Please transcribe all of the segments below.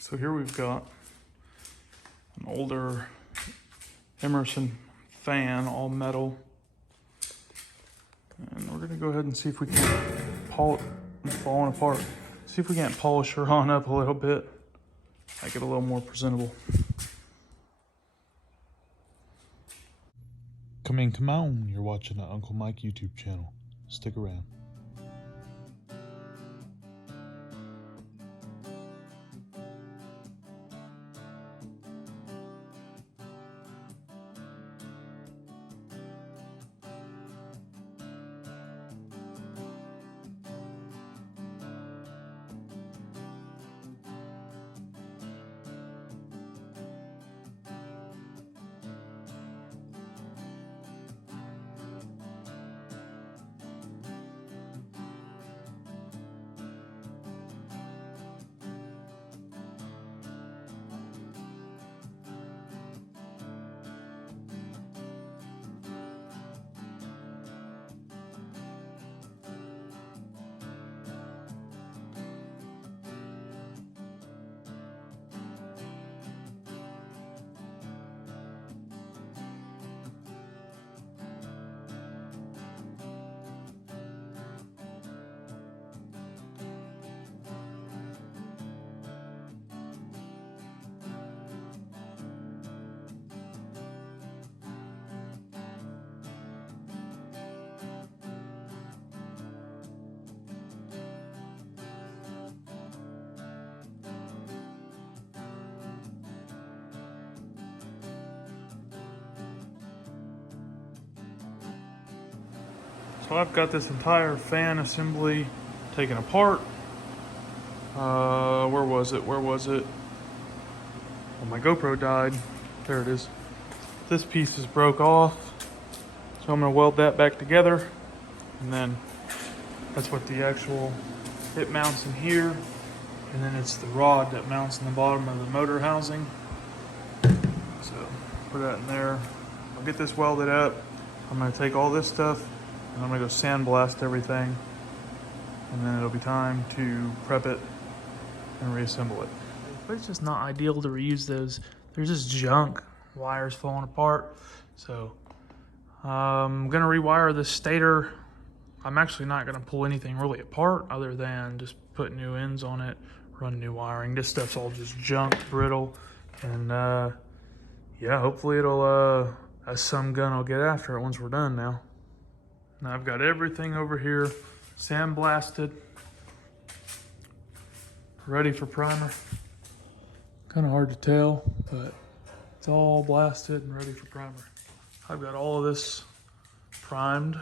So here we've got an older Emerson fan, all metal. And we're gonna go ahead and see if we can it's falling apart. See if we can't polish her on up a little bit. Make it a little more presentable. Come on, you're watching the Uncle Mike YouTube channel. Stick around. So I've got this entire fan assembly taken apart. Where was it? Well, my GoPro died. There it is. This piece is broke off. So I'm gonna weld that back together. And then that's what the actual, it mounts in here. And then it's the rod that mounts in the bottom of the motor housing. So put that in there. I'll get this welded up. I'm gonna take all this stuff and I'm gonna go sandblast everything, and then it'll be time to prep it and reassemble it. But it's just not ideal to reuse those. There's just junk, wires falling apart. So I'm gonna rewire this stator. I'm actually not gonna pull anything really apart other than just put new ends on it, run new wiring. This stuff's all just junk, brittle, and yeah, hopefully it'll, as some gun will get after it once we're done now. Now I've got everything over here sandblasted, ready for primer. Kind of hard to tell, but it's all blasted and ready for primer. I've got all of this primed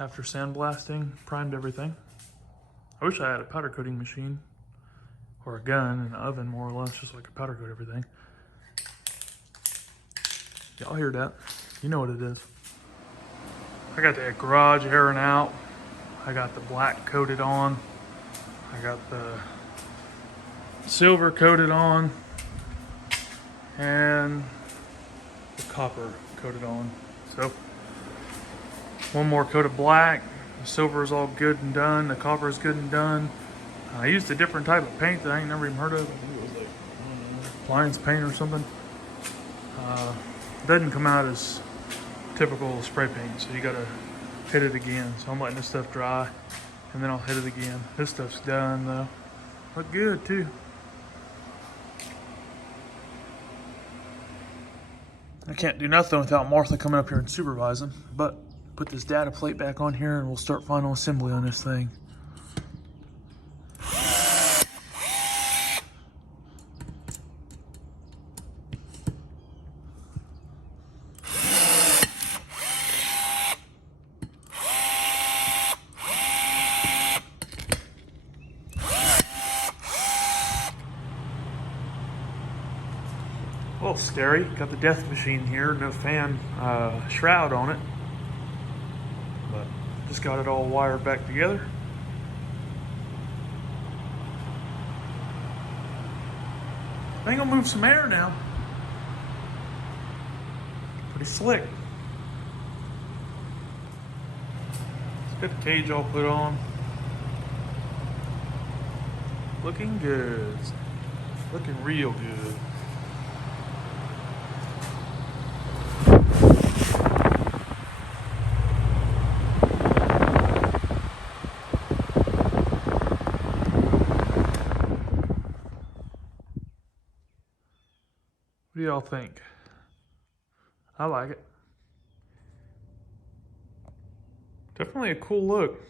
after sandblasting, primed everything. I wish I had a powder coating machine or a gun and an oven, more or less, just so I could powder coat everything. Y'all hear that? You know what it is. I got the garage airing out. I got the black coated on. I got the silver coated on. And the copper coated on. So, one more coat of black. The silver is all good and done. The copper is good and done. I used a different type of paint that I ain't never even heard of. I think it was like appliance paint or something. Doesn't come out as typical spray paint, so you gotta hit it again. So I'm letting this stuff dry, and then I'll hit it again. This stuff's done though. Look good too. I can't do nothing without Martha coming up here and supervising, but put this data plate back on here and we'll start final assembly on this thing. A little scary. Got the death machine here, no fan shroud on it, but just got it all wired back together. I think I'll move some air now. Pretty slick. Let's get the cage all put on. Looking good. Looking real good. What do y'all think? I like it. Definitely a cool look.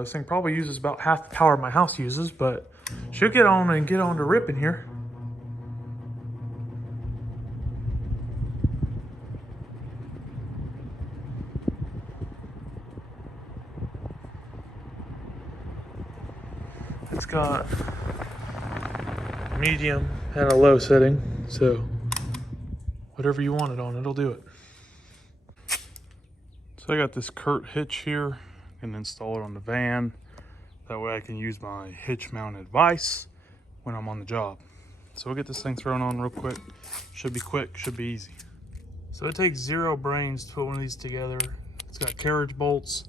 This thing probably uses about half the power my house uses, but she'll get on to ripping here. It's got medium and a low setting, so whatever you want it on, it'll do it. So I got this Kurt hitch here and install it on the van. That way I can use my hitch mounted vise when I'm on the job. So we'll get this thing thrown on real quick. Should be quick, should be easy. So it takes 0 brains to put one of these together. It's got carriage bolt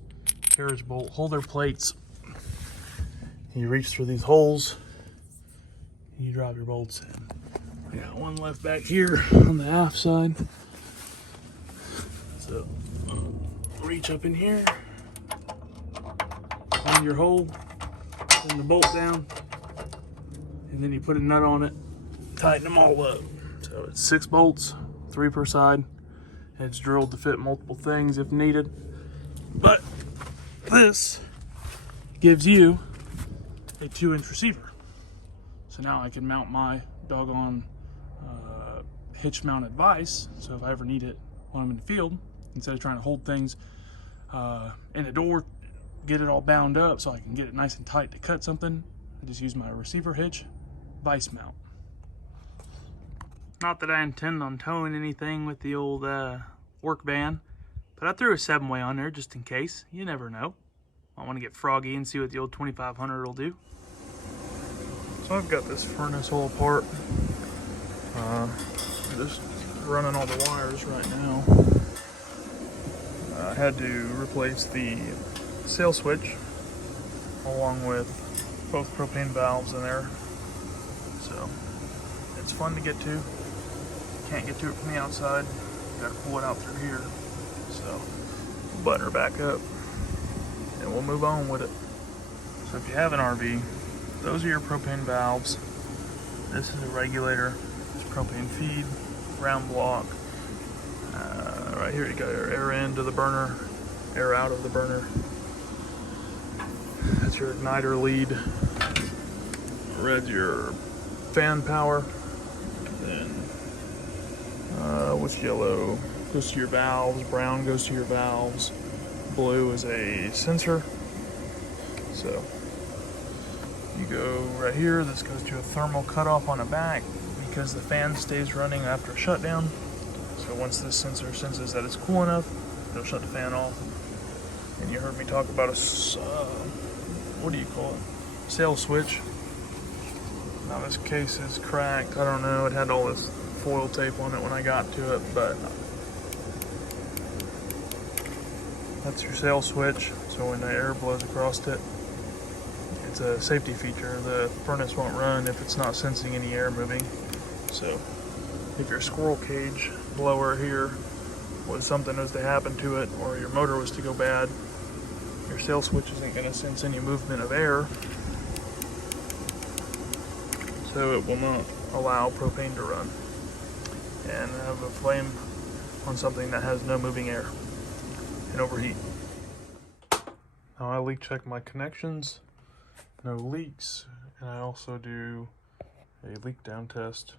holder plates. You reach through these holes, you drop your bolts in. I got one left back here on the aft side. So reach up in here, find your hole, put the bolt down, and then you put a nut on it, tighten them all up. So it's 6 bolts, 3 per side. It's drilled to fit multiple things if needed. But this gives you a 2-inch receiver. So now I can mount my doggone hitch mounted vise. So if I ever need it when I'm in the field, instead of trying to hold things in a door, get it all bound up so I can get it nice and tight to cut something, I just use my receiver hitch vise mount. Not that I intend on towing anything with the old work van, but I threw a 7-way on there just in case. You never know. I want to get froggy and see what the old 2500 will do. So I've got this furnace all apart. Just running all the wires right now. I had to replace the sail switch along with both propane valves in there. So it's fun to get to. Can't get to it from the outside. You gotta pull it out through here. So we'll button her back up and we'll move on with it. So if you have an RV, those are your propane valves. This is a regulator. It's propane feed, round block. Right here you got your air into the burner, air out of the burner. That's your igniter lead. Red's your fan power. Then what's yellow goes to your valves, brown goes to your valves, blue is a sensor. So you go right here, this goes to a thermal cutoff on the back because the fan stays running after shutdown. So once this sensor senses that it's cool enough, it'll shut the fan off. And you heard me talk about a, what do you call it? Sail switch. Now this case is cracked, I don't know, it had all this foil tape on it when I got to it, but that's your sail switch. So when the air blows across it, it's a safety feature. The furnace won't run if it's not sensing any air moving. So if your squirrel cage blower here was something was to happen to it, or your motor was to go bad, your sail switch isn't going to sense any movement of air, so it will not allow propane to run and have a flame on something that has no moving air and overheat. Now I leak check my connections, no leaks, and I also do a leak down test